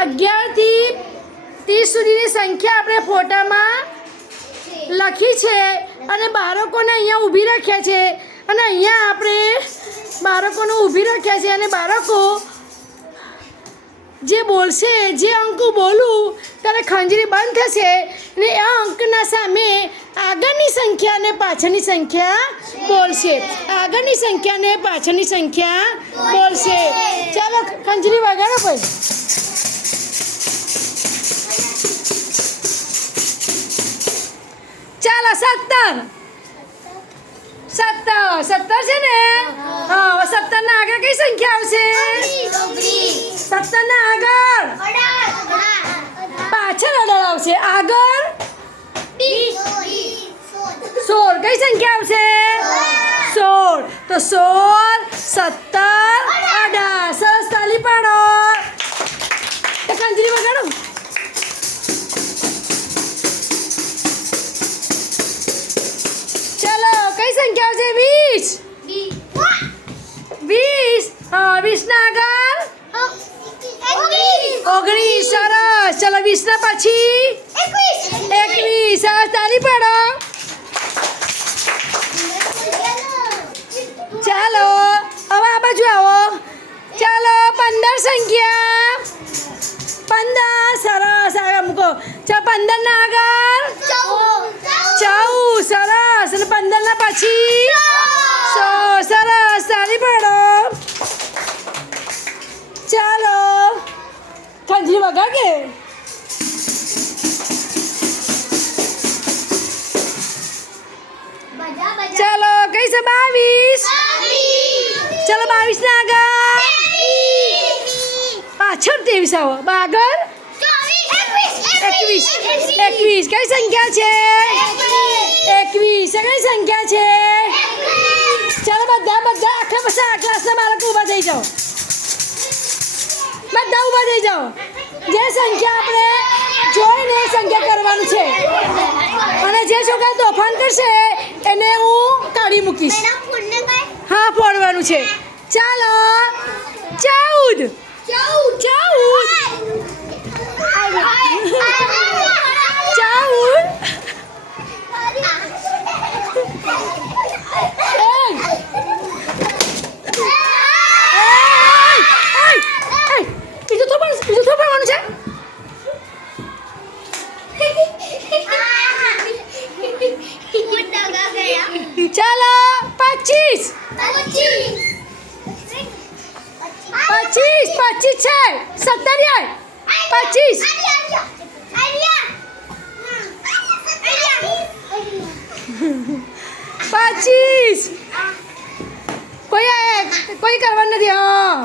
11 થી 30 સુધીની સંખ્યા આપણે ફોટામાં લખી છે અને બાળકોને અહીંયા ઊભી રાખ્યા છે અને અહીંયા આપણે બાળકોને ઊભી રાખ્યા છે અને બાળકો જે બોલશે જે અંક બોલું ત્યારે ખંજરી બંધ થશે અને આ અંકના સામે આગળની સંખ્યા અને પાછળની સંખ્યા બોલશે. આગળની સંખ્યા અને પાછળની સંખ્યા બોલશે. ચાલો ખંજરી વગાડો ભાઈ. ચાલો 17 છે ને? હા, 17 ના આગળ કઈ સંખ્યા આવશે? 17 ના આગળ પાછળ 18 આવશે. આગળ 16 કઈ સંખ્યા આવશે? 16. તો 16 17 18. સરસ, તાલી પાડો. કંજરી વગાડો. ચાલો કઈ સંખ્યા આવશે? 20. હા, 20 ના આગળ 19. સરસ. ચાલો 20 ના પછી 21. સરસ, તાલી પાડો. ચાલો હવે આ બાજુ આવો. ચાલો 15 સંખ્યા 15. સરસ, આગળ મૂકો. ચાલો 15 ના આગળ 14. સરસ. અને 15 ના પછી 16. સરસ, તાલી પાડો. ચાલો ખંજરી વગાડ કે. ચાલો કઈ છે? 22. ચાલો 22 ના આગળ પાછળ 23 આવો. આગળ 21. કઈ સંખ્યા છે? 21. કઈ સંખ્યા છે? ચાલો બધા આખા ક્લાસના બાળકો ઊભા થઈ જાઓ. બધા ઊભા થઈ જાઓ. જે સંખ્યા આપણે જોઈને સંખ્યા કરવાનું છે અને જે છોકરા તોફાન કરશે એને હું કાઢી મૂકીશ. હા, ફોડવાનું છે. ચાલો 14. બીજું થોડવાનું છે. ચાલો 25. 25 છે. 17 25. કોઈ કરવાનું નથી. હા,